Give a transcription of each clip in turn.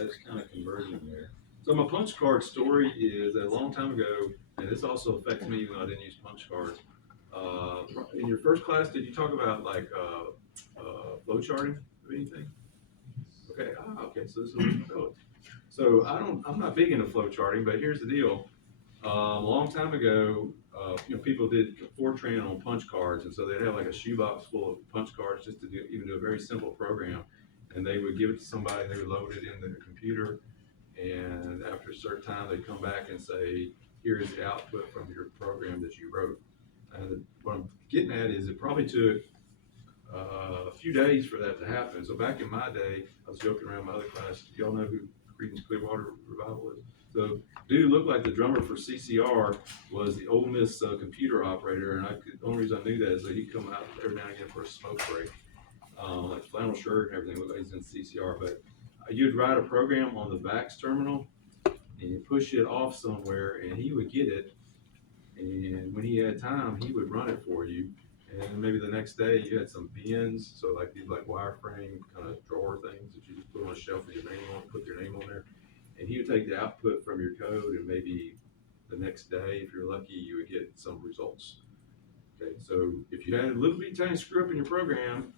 it's kind of conversion there. So my punch card story is a long time ago, and this also affects me even though I didn't use punch cards. In your first class, did you talk about like flow charting or anything? Okay, okay, so this is what you know. So I'm not big into flow charting, but here's the deal. A long time ago, people did Fortran on punch cards, and so they'd have like a shoebox full of punch cards just to even do a very simple program, and they would give it to somebody, and they would load it into the computer, and after a certain time, they'd come back and say, "Here is the output from your program that you wrote." And what I'm getting at is it probably took a few days for that to happen. So back in my day, I was joking around my other class. Y'all know who Creedence Clearwater Revival is? So dude looked like the drummer for CCR was the Ole Miss computer operator, and the only reason I knew that is that he'd come out every now and again for a smoke break, like flannel shirt and everything. Looked like he's in CCR, but you'd write a program on the VAX terminal and you push it off somewhere, and he would get it, and when he had time, he would run it for you. And maybe the next day you had some bins, so like these like wireframe kind of drawer things that you just put on a shelf with your name on, put your name on there. And he would take the output from your code, and maybe the next day, if you're lucky, you would get some results. Okay, so if you had a little bitty tiny screw up in your program,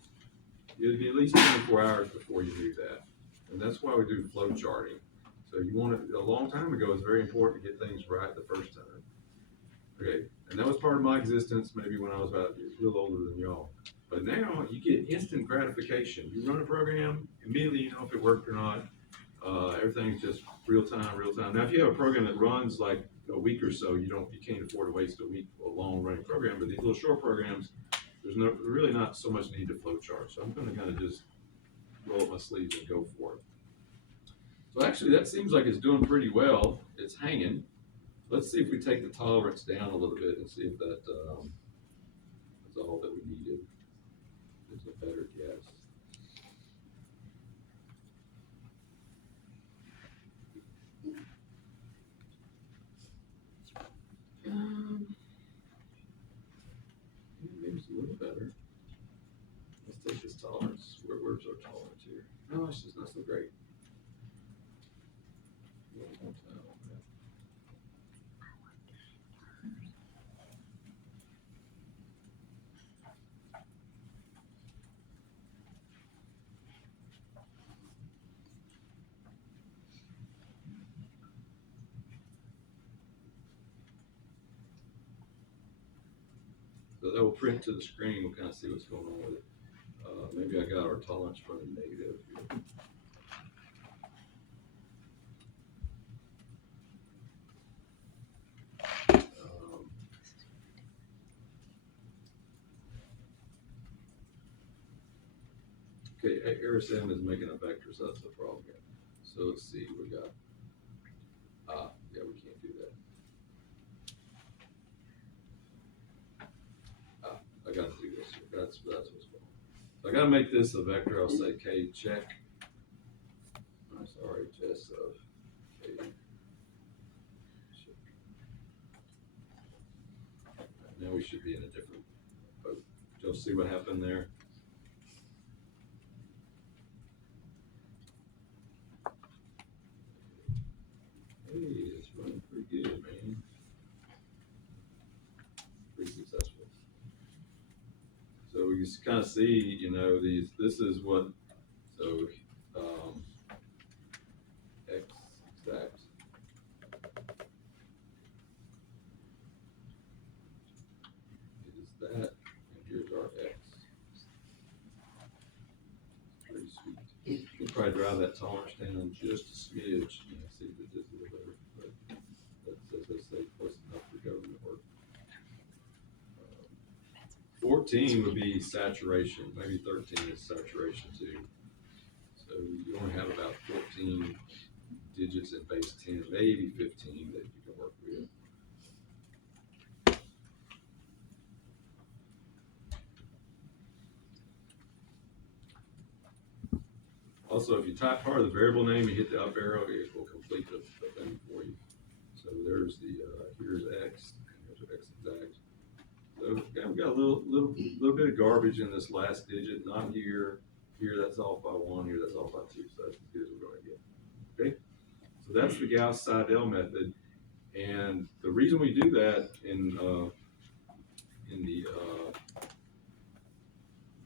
it would be at least 24 hours before you knew that. And that's why we do flow charting. So you want it, a long time ago, it's very important to get things right the first time. Okay, and that was part of my existence maybe when I was about a little older than y'all. But now you get instant gratification. You run a program, immediately you know if it worked or not. Everything's just real time, real time. Now, if you have a program that runs like a week or so, you can't afford to waste a week a long running program. But these little short programs, there's really not so much need to flow chart. So I'm going to kind of just roll up my sleeves and go for it. So actually, that seems like it's doing pretty well. It's hanging. Let's see if we take the tolerance down a little bit and see if that is all that we needed. It's a better guess. Maybe it's a little better. Let's take this tolerance. Where's our tolerance here? No, it's just not so great. So that will print to the screen. We'll kind of see what's going on with it. Maybe I got our tolerance running negative here. Okay, ARSM is making a vector, so that's the problem here. So let's see, we got, yeah, we can't do that. I gotta do this here. That's what's going on. So I gotta make this a vector. I'll say K check. That's RHS of K. Now we should be in a different boat. You'll see what happened there. Hey, it's running pretty good, man. Pretty successful. So you kind of see, this is what, so X exact. It is that, and here's our X. Pretty sweet. We'll probably drive that tolerance down just a smidge, see if it does a little better, but that's, as I say, close enough for government work. 14 would be saturation, maybe 13 is saturation too. So you only have about 14 digits in base 10, maybe 15 that you can work with. Also, if you type part of the variable name, you hit the up arrow, it will complete the thing for you. So there's here's X, here's X exact. So yeah, we've got a little bit of garbage in this last digit, not here. Here that's off by 1, here that's off by 2, so that's as good as we're going to get. So that's the Gauss-Seidel method. And the reason we do that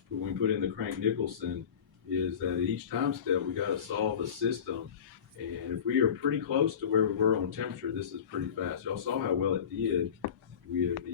when we put in the Crank-Nicholson is that at each time step, we got to solve the system. And if we are pretty close to where we were on temperature, this is pretty fast. Y'all saw how well it did. We had the